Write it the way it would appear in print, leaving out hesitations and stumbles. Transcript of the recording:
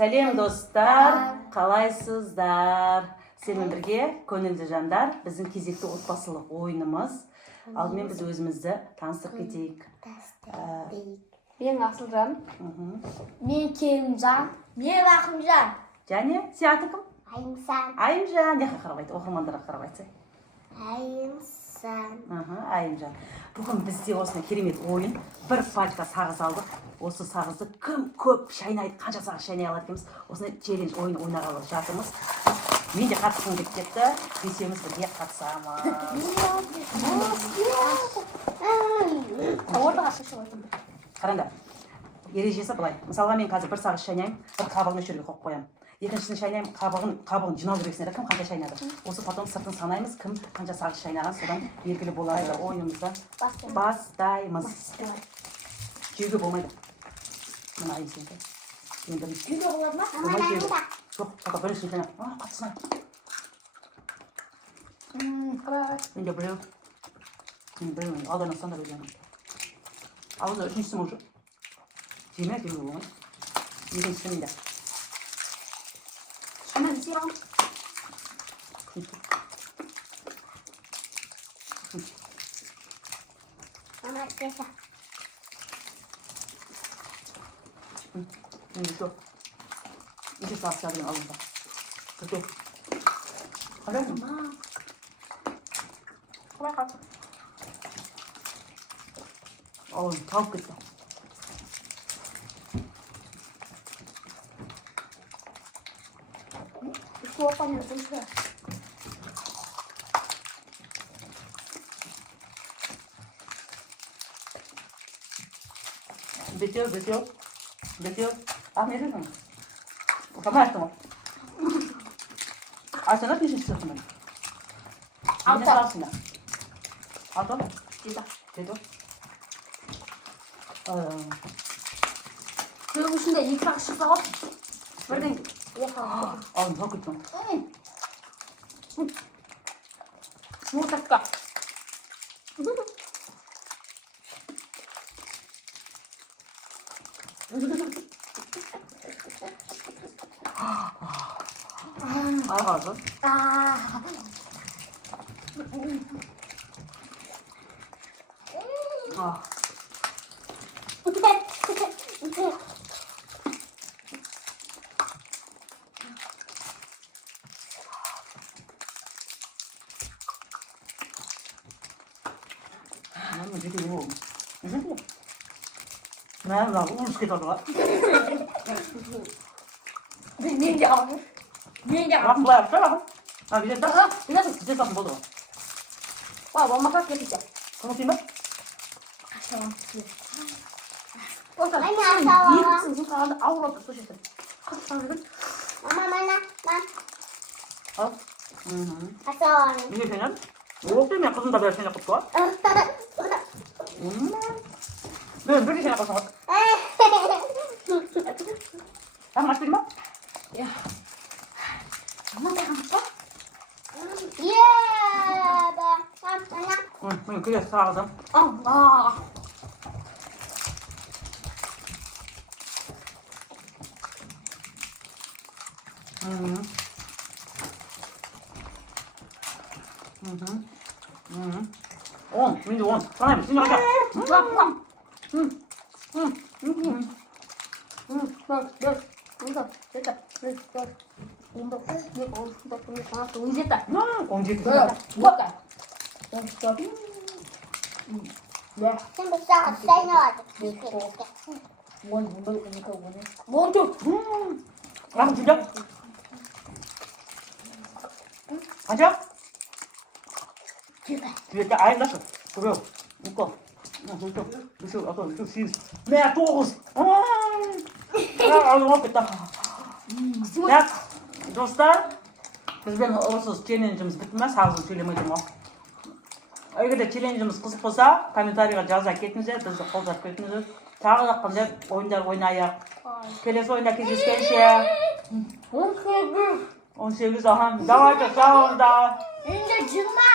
Сәлем достар, қалайсыздар? Сенімен бірге көңілді жандар, біздің кезекті отбасылық ойынымыз. Алдымен біз өзімізді таныстырып кетейік. Мен Асылжан. Мен Керімжан. Мен Рахымжан. Және сен аты кім? Айымсан. Айымжан. Не қарап айт, оқырмандарға қарап айтсай. Айымсан. Айымжан. Бүгін бізде осындай керемет ойын. Бір пачка сағыз алдық. Осы сағызды кім көп шайнайды, қанша сағыз шайнай алады екенбіз. Осындай челлендж ойын ойнағалы жатырмыз. Мен де қатысқым келіп кетті. Бесеуміз бірге қатысамыз. Ортаға шашып отырмын. Қараңдар. Ережесі былай. Мысалға мен қазір бір сағыз шайнаймын, бір қабығын өшіруге қойып қоямын. Екіншісін шайнаймын, қабығын жинау керексіңдер, кім қанша шайнады. Осы потом сыртын санаймыз, кім қанша сағыз шайнаған, содан белгілі болады. Ойынымызды бастаймыз. Жеуге болмайды. Мына айым сенде. Мен бірінші. Жеуге болады ма? Болмайды жеуге. Жоқ, тоқта бірінші шайнап. Қатысмай. Мен де біреу. Мен біреу. Алдан астан да білемін. Ауызда үшіншісі мұжы. Жеме жеуге болмайды. Екіншісі менде. Hemen siyahım. Ama kesa. Şimdi şu. İki saat çağırın alın da. Kötü. Alır mı? Bırak. Oğlum tavuk gitti. Kuapannya susah. Bitiyor. Ahmet mi? Kamu açtın mı? Açsana bir şey istiyorsun beni. Yine salsın ya. At oğlum. Git o. Kırık uçunda ilk kaşık var. Buradan yapalım. Oğlum tavuk gitti. Mutlaka. Al ağzı. Ben de ulus gidiyor lan. Ninja almış. Ninja Bak almış. bu yapsana. Ha bir de daha. Bir de bakın buldu. Wah, mau makan ya? Kamu timbang? Tamam. Orada. Yiyeceksin. Sonra Avrupa suçusun. Mama mana? Al. Asal. Niye senin? Yok değil mi? Kızın da böyle seni yapıp var. Bir şey yapasın bak. Sen maç bilmem. Ya. Mama makan apa? Yeah, Ben kıyas sağladım. Allah. On, şimdi on. Sana mı? Şimdi hadi. Konci itu. Sen besar sen ne Boncu. Kamu juga. Aja. Dia tak air dah. Bro. Buka. Besok atau itu sih. Lihat terus. Allah kita. Ya, dostlar. Bizden onsuz challenge'imiz bitmez. Hazır söylemedim o. Öyle de challenge'imiz kızık olsa kommentariga жаза кетіңіздер, бізді қолдап кетіңіздер. Тағы да қандай ойындар ойнайық. Келесі ойында кездескенше. 18. Давайте, сау болыңыздар. Önce cırma.